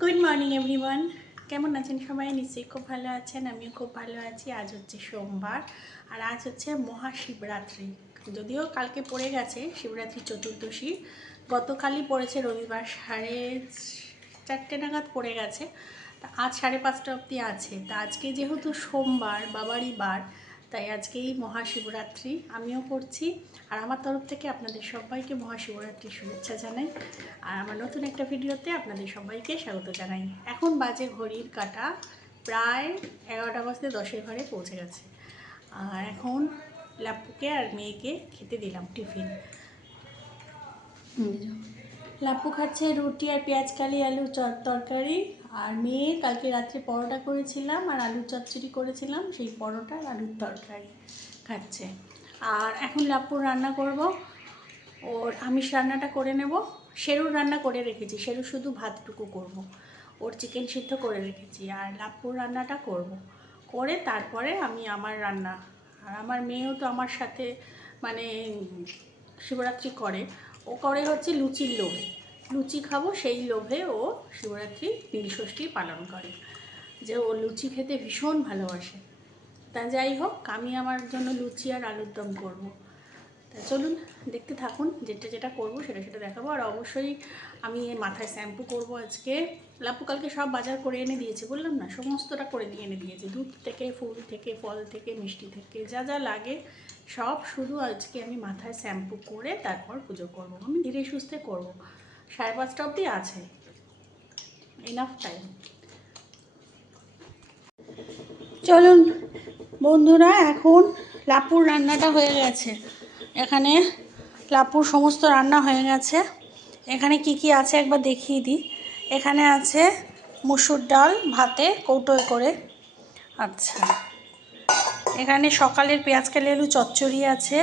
Good morning everyone, কেমন আছেন সবাই? নিশ্চয়ই খুব ভালো আছেন, আমিও খুব ভালো আছি। আজ হচ্ছে সোমবার আর আজ হচ্ছে মহাশিবরাত্রি। যদিও কালকে পড়ে গেছে শিবরাত্রি চতুর্দশী, গতকালই পড়েছে রবিবার 4:30 নাগাদ পড়ে গেছে। তা আজ 5:30 অবধি আছে। তা আজকে যেহেতু সোমবার, বাবারই বার, তাই আজকেই মহাশিবরাত্রি আমিও করছি। আর আমার তরফ থেকে আপনাদের সবাইকে মহাশিবরাত্রির শুভেচ্ছা জানাই। আর আমার নতুন একটা ভিডিওতে আপনাদের সবাইকে স্বাগত জানাই। এখন বাজে ঘড়ির কাঁটা প্রায় 11টা বাজতে 10-এর ঘরে পৌঁছে গেছে। আর এখন লাপ্পুকে আর মেয়েকে খেতে দিলাম টিফিন। লাপ্পু খাচ্ছে রুটি আর পেঁয়াজকালি আলু তরকারি, আর মেয়ে কালকে রাত্রে পরোটা করেছিলাম আর আলুর চচ্চড়ি করেছিলাম, সেই পরোটা আর আলুর তরকারি খাচ্ছে। আর এখন লাপ্পুর রান্না করব, ওর আমিষ রান্নাটা করে নেব। শেরুর রান্না করে রেখেছি, শেরু শুধু ভাতটুকু করব। ওর চিকেন সিদ্ধ করে রেখেছি আর লাপ্পুর রান্নাটা করব, করে তারপরে আমি আমার রান্না। আর আমার মেয়েও তো আমার সাথে মানে শিবরাত্রি করে, ও করে হচ্ছে লুচির লোভে, লুচি খাবো সেই লোভে ও শিবরাত্রি নীলষষ্ঠী পালন করে, যে ও লুচি খেতে ভীষণ ভালোবাসে। তা যাই হোক, আমি আমার জন্য লুচি আর আলুর দম করবো। তা চলুন দেখতে থাকুন, যেটা যেটা করবো সেটা সেটা দেখাবো। আর অবশ্যই আমি মাথায় শ্যাম্পু করব আজকে। লাপ্পু কালকে সব বাজার করে এনে দিয়েছে, বললাম না, সমস্তটা করে নিয়ে এনে দিয়েছে, দুধ থেকে ফুল থেকে ফল থেকে মিষ্টি থেকে যা যা লাগে সব। শুধু আজকে আমি মাথায় শ্যাম্পু করে তারপর পুজো করব। আমি ধীরে সুস্থে করবো, 5:30 অবধি আছে, এনাফ টাইম। চলুন বন্ধুরা, এখন লাপ্পুর রান্নাটা হয়ে গেছে। এখানে লাপ্পুর সমস্ত রান্না হয়ে গেছে। এখানে কি কি আছে একবার দেখিয়ে দিই। এখানে আছে মুসুর ডাল ভাতে কৌটোয় করে, আচ্ছা। এখানে সকালের পেঁয়াজকালি আলু চচ্চড়ি আছে।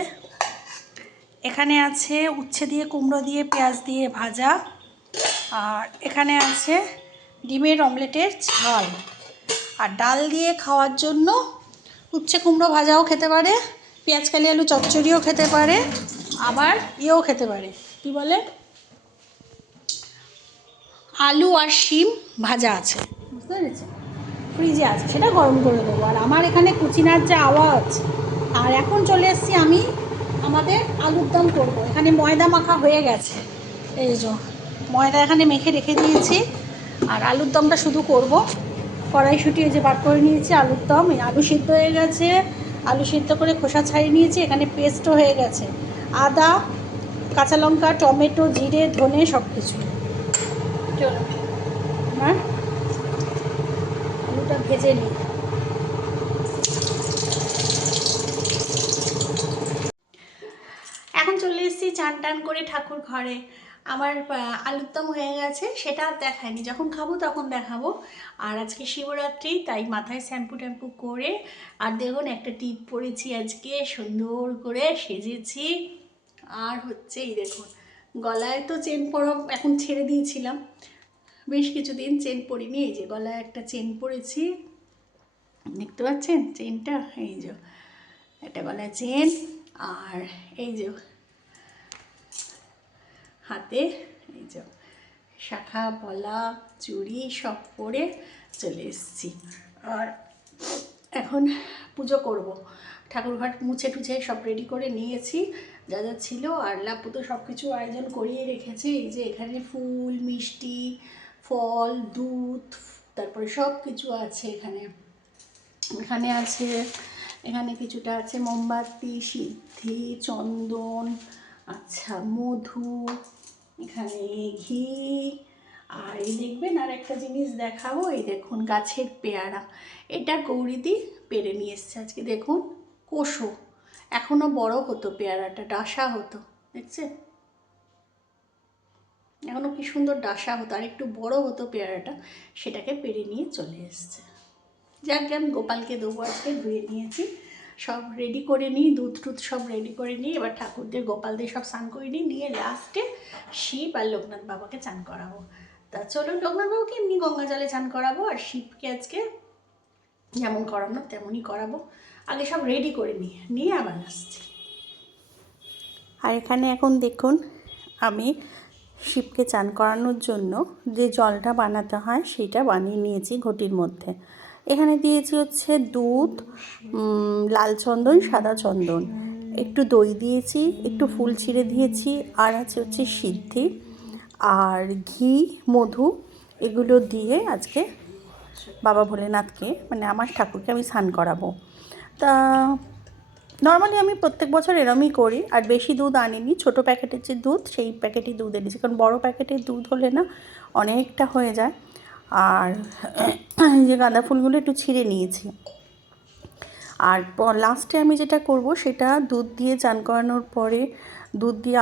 এখানে আছে উচ্ছে দিয়ে কুমড়ো দিয়ে পেঁয়াজ দিয়ে ভাজা। আর এখানে আছে ডিমের অমলেটের ঝাল। আর ডাল দিয়ে খাওয়ার জন্য উচ্ছে কুমড়ো ভাজাও খেতে পারে, পেঁয়াজকালি আলু চচ্চড়িও খেতে পারে, আবার ইয়েও খেতে পারে, কি বলে, আলু আর শিম ভাজা আছে, বুঝতে পেরেছি, ফ্রিজে আছে, সেটা গরম করে দেবো। আর আমার এখানে কুচিনার যে আওয়াজ। আর এখন চলে এসেছি আমি আমাদের আলুর দম করবো। এখানে ময়দা মাখা হয়ে গেছে, এই যে ময়দা এখানে মেখে রেখে দিয়েছি। আর আলুর দমটা শুধু করব, কড়াইশুঁটি যে বার করে নিয়েছি, আলুর দম, আলু সিদ্ধ হয়ে গেছে, আলু সিদ্ধ করে খোসা ছাড়িয়ে নিয়েছি। এখানে পেস্টও হয়ে গেছে, আদা কাঁচা লঙ্কা টমেটো জিরে ধনে সব কিছু। চলো আমার আলুটা ভেজে নিই। এখন চলে এসেছি চান টান করে ঠাকুর ঘরে। আমার আলুর দম হয়ে গেছে, সেটা আর দেখায়নি, যখন খাবো তখন দেখাবো। আর আজকে শিবরাত্রি, তাই মাথায় শ্যাম্পু ট্যাম্পু করে, আর দেখুন একটা টিপ পরেছি আজকে, সুন্দর করে সেজেছি। আর হচ্ছে এই দেখুন, গলায় তো চেন পরা এখন ছেড়ে দিয়েছিলাম, বেশ কিছুদিন চেন পরিনি। এই যে গলায় একটা চেন পরেছি, দেখতে পাচ্ছেন চেনটা, এই যে একটা গলায় চেন। আর এই যে হাতে এই যে শাখা পলা চুড়ি সব পরে চলে এসেছি। আর এখন পুজো করব, ঠাকুরঘর মুছে টুছে সব রেডি করে নিয়েছি যা যা ছিল। আর লাপ্পু তো সব কিছু আয়োজন করিয়ে রেখেছে। এই যে এখানে ফুল মিষ্টি ফল দুধ, তারপরে সব কিছু আছে এখানে। এখানে আছে, এখানে কিছুটা আছে মোমবাতি সিদ্ধি চন্দন, আচ্ছা মধু, এখানে ঘি। আর এই দেখবেন আর একটা জিনিস দেখাবো, এই দেখুন গাছের পেয়ারা, এটা গৌরীদি পেরে নিয়ে এসছে আজকে। দেখুন কোষো, এখনও বড় হতো পেয়ারাটা, ডাসা হতো, দেখছেন এখনও কি সুন্দর ডাসা হতো, আর একটু বড় হতো পেয়ারাটা, সেটাকে পেরে নিয়ে চলে এসছে। যাকে আমি গোপালকে দেবো আজকে, ধুয়ে নিয়েছি, সব রেডি করে নিই, দুধ টুধ সব রেডি করে নিই। এবার ঠাকুরদের গোপালদের সব স্নান করে নিই, নিয়ে লাস্টে শিব আর লোকনাথ বাবাকে চান করাবো। তা চলুন লোকনাথ বাবাকে এমনি গঙ্গা জলে চান করাবো, আর শিবকে আজকে যেমন করানো তেমনই করাবো। আগে সব রেডি করে নিয়ে আবার আসছি। আর এখানে এখন দেখুন আমি শিবকে চান করানোর জন্য যে জলটা বানাতে হয় সেটা বানিয়ে নিয়েছি ঘটির মধ্যে। এখানে দিয়েছি হচ্ছে দুধ, লাল চন্দন, সাদা চন্দন, একটু দই দিয়েছি, একটু ফুল ছিঁড়ে দিয়েছি, আর আছে হচ্ছে সিদ্ধি আর ঘি, মধু, এগুলো দিয়ে আজকে বাবা ভোলেনাথকে মানে আমার ঠাকুরকে আমি স্নান করাবো। তা নর্মালি আমি প্রত্যেক বছর এরমই করি, আর বেশি দুধ আনিনি, ছোটো প্যাকেটের যে দুধ সেই প্যাকেটই দুধ এনেছি, কারণ বড়ো প্যাকেটের দুধ হলে না অনেকটা হয়ে যায়। আর যে গাঁদা ফুলগুলো একটু ছিঁড়ে নিয়েছি। আর লাস্টে আমি যেটা করব সেটা দুধ দিয়ে চান করানোর পরে দুধ দিয়ে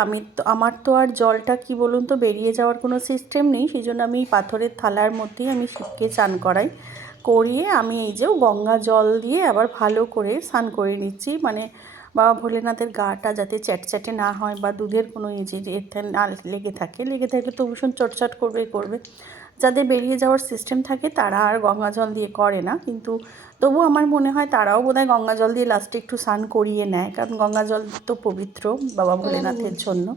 আমার তো আর জলটা কি বলুন তো বেরিয়ে যাওয়ার কোনো সিস্টেম নেই, সেই জন্য আমি পাথরের থালার মধ্যেই আমি শিবকে চান করাই। করিয়ে আমি এই যে গঙ্গা জল দিয়ে আবার ভালো করে স্নান করে নিচ্ছি, মানে বাবা ভোলেনাথের গাটা যাতে চ্যাটচ্যাটে না হয় বা দুধের কোনো এতে না লেগে থাকলে তো ভীষণ চটচট করবে। যাদের বেরিয়ে যাওয়ার সিস্টেম থাকে তারা আর গঙ্গা জল দিয়ে করে না, কিন্তু তবু আমার মনে হয় তারাও বোধহয় গঙ্গা জল দিয়ে লাস্টে একটু স্নান করিয়ে নেয়, কারণ গঙ্গা জল তো পবিত্র বাবা ভোলেনাথের জন্য।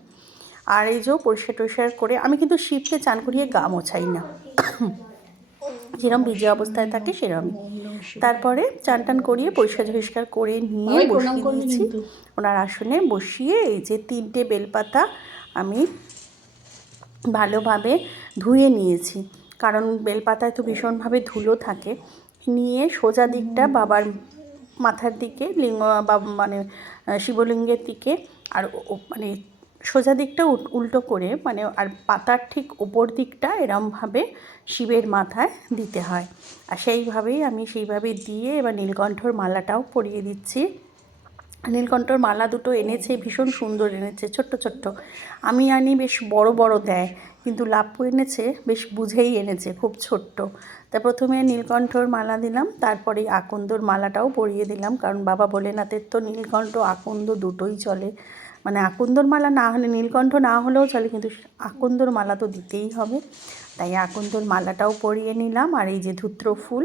আর এই যে পরিষ্কার করে আমি কিন্তু শিবকে চান করিয়ে গা মোছাই না, যেরকম ভিজে অবস্থায় থাকে সেরকমই। তারপরে চান টান করিয়ে পরিষ্কার করে নিয়ে বসিয়ে দিয়েছি ওনার আসনে। বসিয়ে এই যে 3টে বেলপাতা আমি ভালোভাবে ধুয়ে নিয়েছি, কারণ বেলপাতায় তো ভীষণভাবে ধুলো থাকে। নিয়ে সোজা দিকটা বাবার মাথার দিকে মানে শিবলিঙ্গের দিকে, আর মানে সোজা দিকটা উল্টো করে, মানে আর পাতার ঠিক ওপর দিকটা এরমভাবে শিবের মাথায় দিতে হয়। আর সেইভাবেই দিয়ে এবার নীলকণ্ঠর মালাটাও পরিয়ে দিচ্ছি। নীলকণ্ঠর মালা দুটো এনেছে, ভীষণ সুন্দর এনেছে, ছোট্ট। আমি আনি বেশ বড় দেয়, কিন্তু লাপ্পু এনেছে বেশ বুঝেই এনেছে, খুব ছোট্ট। তা প্রথমে নীলকণ্ঠর মালা দিলাম, তারপরে আকন্দর মালাটাও পরিয়ে দিলাম, কারণ বাবা ভোলেনাথের তো নীলকণ্ঠ আকন্দ দুটোই চলে। মানে আকন্দর মালা না হলে, নীলকণ্ঠ না হলেও চলে, কিন্তু আকন্দর মালা তো দিতেই হবে, তাই আকন্দর মালাটাও পরিয়ে নিলাম। আর এই যে ধূত্র ফুল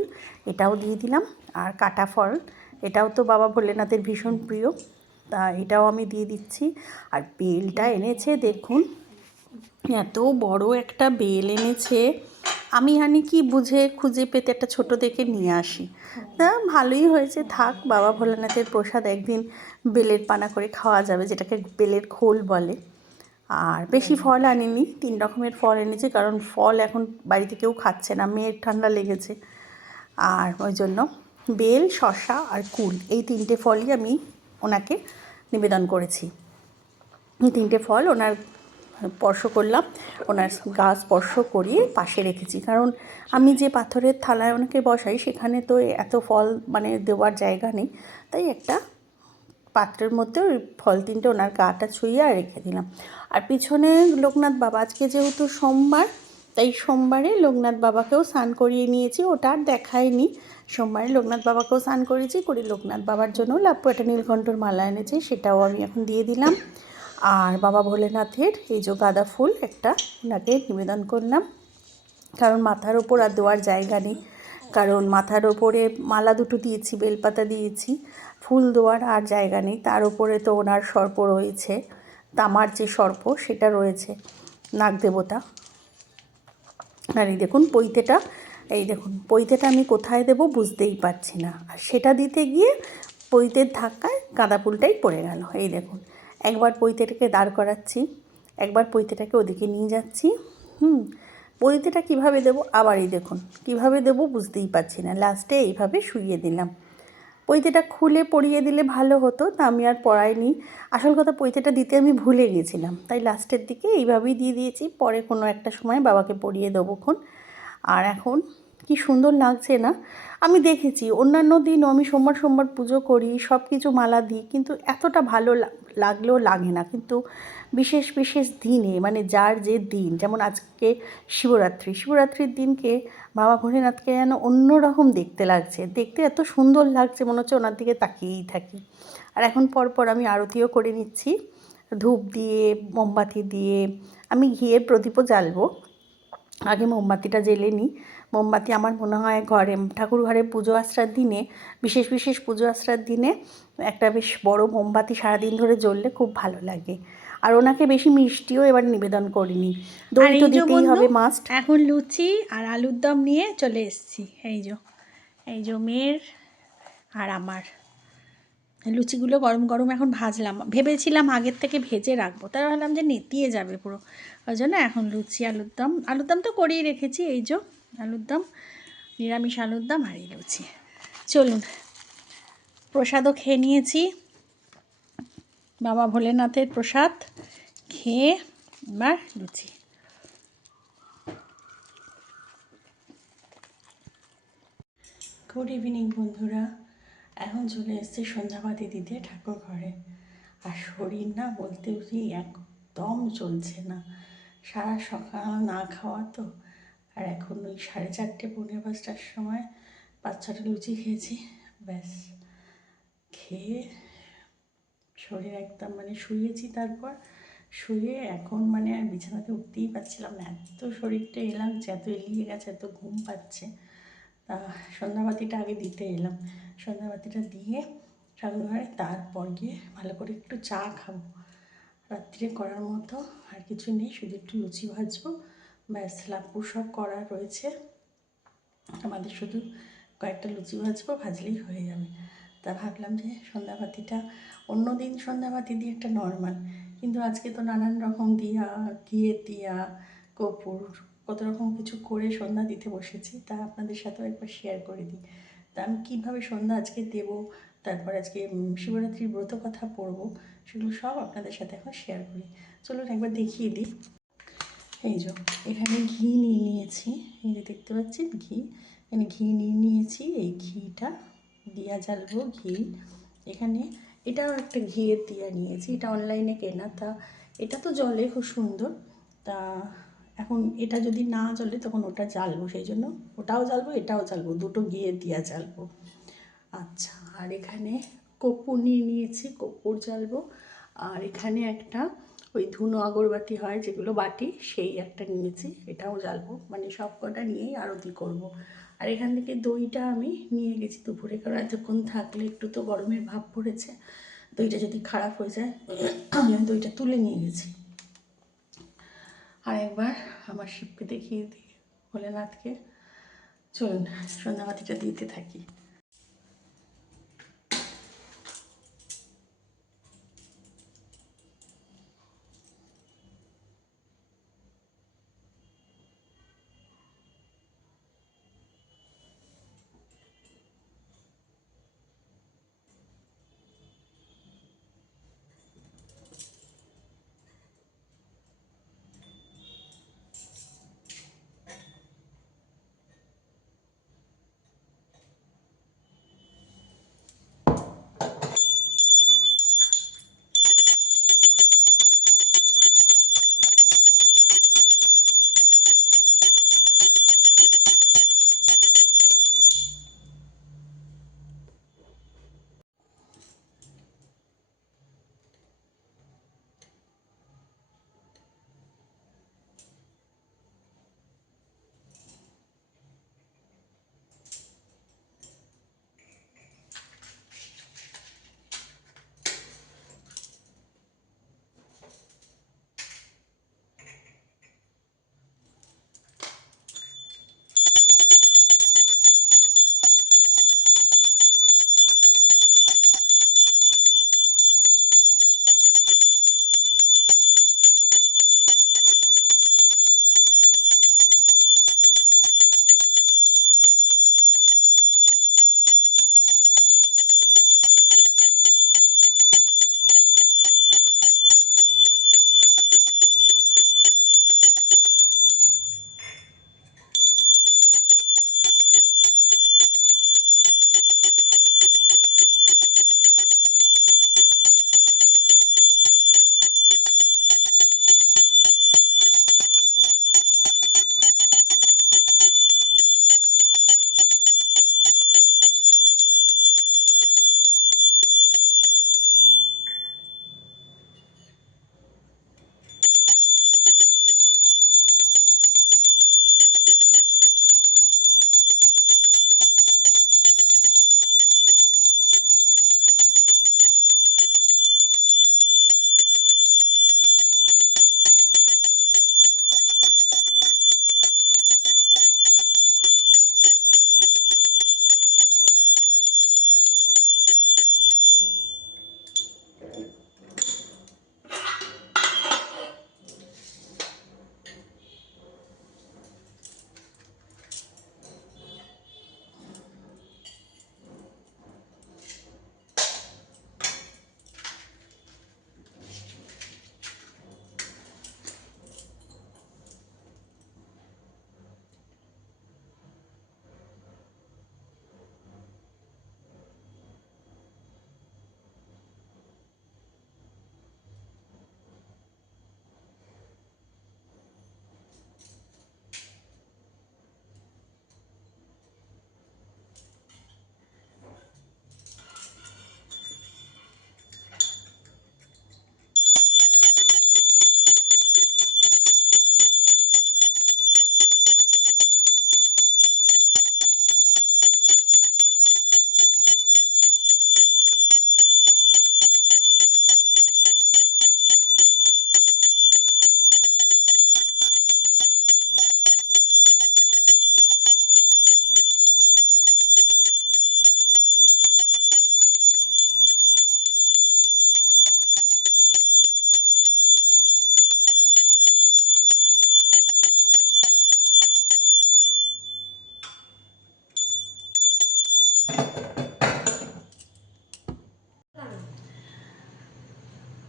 এটাও দিয়ে দিলাম, আর কাটা ফল এটাও তো বাবা ভোলেনাথের ভীষণ প্রিয়, তা এটাও আমি দিয়ে দিচ্ছি। আর বেলটা এনেছে দেখুন, এত বড় একটা বেল এনেছে। আমি কি বুঝে খুঁজে পেতে একটা ছোট দেখে নিয়ে আসি, তা ভালোই হয়েছে, থাক, বাবা ভোলেনাথের প্রসাদ একদিন বেলের পানা করে খাওয়া যাবে, যেটাকে বেলের খোল বলে। আর বেশি ফল আনিনি, 3 রকমের ফল এনেছি, কারণ ফল এখন বাড়িতে কেউ খাচ্ছে না, মেয়ের ঠান্ডা লেগেছে, আর ওই জন্য বেল, শসা আর কুল, এই 3টে ফলই আমি ওনাকে নিবেদন করেছি। 3টে ফল ওনার স্পর্শ করলাম, ওনার গা স্পর্শ করিয়ে পাশে রেখেছি, কারণ আমি যে পাথরের থালায় ওনাকে বসাই সেখানে তো এত ফল মানে দেওয়ার জায়গা নেই, তাই একটা পাত্রের মধ্যে ওই ফল 3টে ওনার গাটা ছুঁয়ে আর রেখে দিলাম। আর পিছনে লোকনাথ বাবা, আজকে যেহেতু সোমবার, তাই সোমবারে লোকনাথ বাবাকেও স্নান করিয়ে নিয়েছি, ওটা আর দেখায়নি। সোমবারে লোকনাথ বাবাকেও স্নান করিয়েছি, লোকনাথ বাবার জন্য লাপ্পু একটা নীলকণ্ঠর মালা এনেছে, সেটাও আমি এখন দিয়ে দিলাম। আর বাবা ভোলেনাথের এই যে গাঁদা ফুল একটা ওনাকে নিবেদন করলাম, কারণ মাথার ওপর আর দেওয়ার জায়গা নেই, কারণ মাথার ওপরে মালা দুটো দিয়েছি, বেলপাতা দিয়েছি, ফুল দেওয়ার আর জায়গা নেই। তার উপরে তো ওনার সর্প রয়েছে, তামার যে সর্প সেটা রয়েছে, নাগদেবতা। আর এই দেখুন পৈতেটা আমি কোথায় দেবো বুঝতেই পারছি না, আর সেটা দিতে গিয়ে পৈতের ধাক্কায় গাঁদা ফুলটাই পড়ে গেল। এই দেখুন, একবার পৈতেটাকে দাঁড় করাচ্ছি, একবার পৈতেটাকে ওদিকে নিয়ে যাচ্ছি। পৈতেটা কীভাবে দেবো, আবার এই দেখুন কীভাবে দেবো বুঝতেই পারছি না, লাস্টে এইভাবে শুইয়ে দিলাম। পৈতেটা খুলে পরিয়ে দিলে ভালো হতো, তা আমি আর পরাইনি। আসল কথা, পৈতেটা দিতে আমি ভুলে গেছিলাম, তাই লাস্টের দিকে এইভাবেই দিয়ে দিয়েছি, পরে কোনো একটা সময় বাবাকে পরিয়ে দেবোক্ষণ। আর এখন কি সুন্দর লাগছে না, আমি দেখেছি অন্যান্য দিনও আমি সোমবার পুজো করি, সব কিছু মালা দিই, কিন্তু এতটা ভালো লাগলেও লাগে না, কিন্তু বিশেষ দিনে, মানে যার যে দিন, যেমন আজকে শিবরাত্রির দিনকে বাবা ভোলেনাথকে যেন অন্যরকম দেখতে লাগছে, দেখতে এত সুন্দর লাগছে, মনে হচ্ছে ওনার দিকে তাকিয়েই থাকি। আর এখন পরপর আমি আরতিও করে নিচ্ছি, ধূপ দিয়ে, মোমবাতি দিয়ে। আমি ঘিয়ের প্রদীপও জ্বালবো, আগে মোমবাতিটা জ্বেলে নিই। মোমবাতি আমার মনে হয় ঠাকুর ঘরে পুজো আশ্রার দিনে, বিশেষ পুজো আশ্রার দিনে একটা বেশ বড় মোমবাতি সারাদিন ধরে জ্বললে খুব ভালো লাগে। আর ওনাকে বেশি মিষ্টিও এবার নিবেদন করিনি, আর দই তো এই যে দিতেই বন্ধু, হবে মাস্ট। এখন লুচি আর আলুর দম নিয়ে চলে এসেছি। এই যে মেয়ের আর আমার লুচিগুলো গরম গরম এখন ভাজলাম। ভেবেছিলাম আগের থেকে ভেজে রাখবো, তাই ভাবলাম যে নেতিয়ে যাবে পুরো, ওই জন্য এখন লুচি আলুর দম তো করেই রেখেছি। এই যে আলুর দম, নিরামিষ আলুর দম আর এই লুচি। চলুন, প্রসাদও খেয়ে নিয়েছি, বাবা ভোলেনাথের প্রসাদ খেয়ে এবার লুচি। গুড ইভিনিং বন্ধুরা, এখন চলে এসেছি সন্ধ্যাবাতি দিতে ঠাকুর ঘরে। আর শরীর না বলতে উঠি একদম চলছে না, সারা সকাল না খাওয়া তো। আর এখন ওই 4:30 পৌনে 5টার সময় 5-6টা লুচি খেয়েছি, ব্যাস খেয়ে শরীর একদম মানে শুয়েছি। তারপর শুয়ে এখন মানে আর বিছানাতে উঠতেই পারছিলাম না, এত শরীরটা লাগছে, এত এলিয়ে গেছে, এত ঘুম পাচ্ছে। তা সন্ধ্যাবাতিটা আগে দিতে এলাম, সন্ধ্যাবাতিটা দিয়ে ঠাকুরঘরে, তারপর গিয়ে ভালো করে একটু চা খাবো। রাত্রে করার মতো আর কিছু নেই, শুধু একটু লুচি ভাজবো, ব্যাস। লাপ্পুর সব করা রয়েছে, আমাদের শুধু কয়েকটা লুচি ভাজলেই হয়ে যাবে। তা ভাবলাম যে সন্ধ্যাবাতিটা অন্য দিন সন্ধ্যাবাতি দিয়ে একটা নর্মাল, কিন্তু আজকে তো নানান রকম দিয়া, ঘিয়ের দিয়া, কর্পূর, কত রকম কিছু করে সন্ধ্যা দিতে বসেছি। তা আপনাদের সাথেও একবার শেয়ার করে দিই। তা আমি কীভাবে সন্ধ্যা আজকে দেবো, তারপর আজকে শিবরাত্রির ব্রত কথা পড়বো, সেগুলো সব আপনাদের সাথে এখন শেয়ার করি। চলুন একবার দেখিয়ে দিই। এই যে এখানে ঘি নিয়ে নিয়েছি, এই যে দেখতে পাচ্ছেন ঘি, এখানে ঘি নিয়ে নিয়েছি। এই ঘিটা দিয়া জ্বালবো, ঘি এখানে। এটাও একটা ঘিয়ের দিয়া নিয়েছি, এটা অনলাইনে কেনা। তা এটা তো জ্বলে খুব সুন্দর। তা এখন এটা যদি না জ্বলে তখন ওটা জ্বালবো, সেই জন্য ওটাও জ্বালবো, এটাও জ্বালবো, দুটো ঘিয়ের দিয়া জ্বালবো। আচ্ছা, আর এখানে কর্পূর নিয়ে নিয়েছি, কর্পূর জ্বালবো। আর এখানে একটা ওই ধুনো আগরবাতি হয় যেগুলো বাটি, সেই একটা নিয়েছি, এটাও জ্বালবো। মানে সব কটা নিয়েই আরতি করব। আর এখান থেকে দইটা আমি নিয়ে গেছি দুপুরে, কারণ এতক্ষণ থাকলে একটু তো গরমের ভাব পড়েছে, দইটা যদি খারাপ হয়ে যায় আমি দইটা তুলে নিয়ে গেছি। আর একবার আমার শিবকে দেখিয়ে দিই, ভোলেনাথকে। চলুন সন্ধ্যাবাতিটা দিতে থাকি।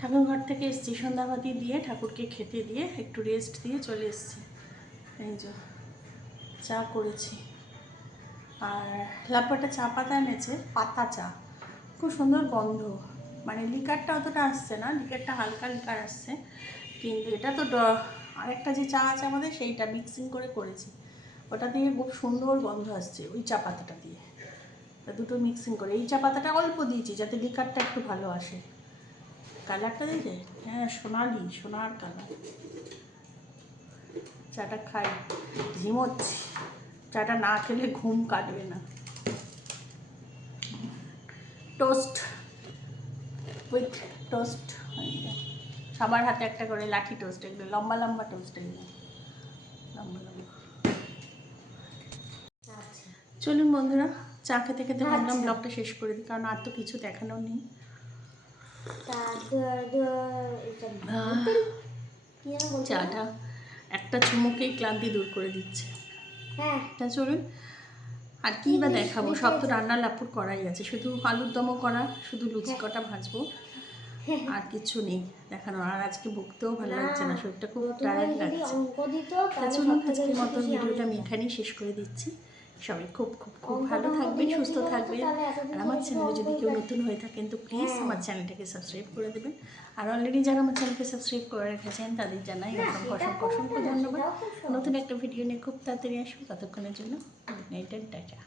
ঠাকুর ঘর থেকে এসেছি, সন্ধ্যাবাতি দিয়ে ঠাকুরকে খেতে দিয়ে একটু রেস্ট দিয়ে চলে এসেছি। এই যে চা করেছি, আর লাপ্পাটা চা পাতা এনেছে, পাতা চা, খুব সুন্দর গন্ধ। মানে লিকারটা অতটা আসছে না, লিকারটা হালকা লিকার আসছে, কিন্তু এটা তো আরেকটা যে চা আছে আমাদের সেইটা মিক্সিং করে করেছি, ওটা দিয়ে খুব সুন্দর গন্ধ আসছে ওই চা পাতাটা দিয়ে। দুটো মিক্সিং করে এই চা পাতাটা অল্প দিয়েছি যাতে লিকারটা একটু ভালো আসে। কালারটা দেখে, হ্যাঁ সোনালি, সোনার কালার। চাটা খাই, ঝিমোচ্ছি, চাটা না খেলে ঘুম কাটবে না। টোস্ট উইথ টোস্ট, সবার হাতে একটা করে লাঠি টোস্ট, এগুলো লম্বা লম্বা টোস্ট, এগুলো লম্বা লম্বা। চলুন বন্ধুরা, চা খেতে খেতে ভাবলাম ব্লগটা শেষ করে দিই, কারণ আর তো কিছু দেখানো নেই। চাটা একটা চুমুকেই ক্লান্তি দূর করে দিচ্ছে। তা চলুন, আর কী বা দেখাবো, সব তো রান্না লাপুর করাই আছে, শুধু আলুর দমও করা, শুধু লুচি কটা ভাজবো, আর কিছু নেই দেখানো। আর আজকে বকতেও ভালো লাগছে না, শরীরটা খুব টায়ার্ড লাগছে। তা চলুন, আজকের মতো ভিডিওটা আমি এখানেই শেষ করে দিচ্ছি। সবাই খুব খুব খুব ভালো থাকবেন, সুস্থ থাকবেন। আর আমার চ্যানেলে যদি কেউ নতুন হয়ে থাকেন তো প্লিজ আমার চ্যানেলটাকে সাবস্ক্রাইব করে দেবেন। আর অলরেডি যারা আমার চ্যানেলকে সাবস্ক্রাইব করে রেখেছেন তাদের জানাই অসংখ্য অসংখ্য ধন্যবাদ। নতুন একটা ভিডিও নিয়ে খুব তাড়াতাড়ি আসবো, ততক্ষণের জন্য গুড নাইট এন্ড টাটা।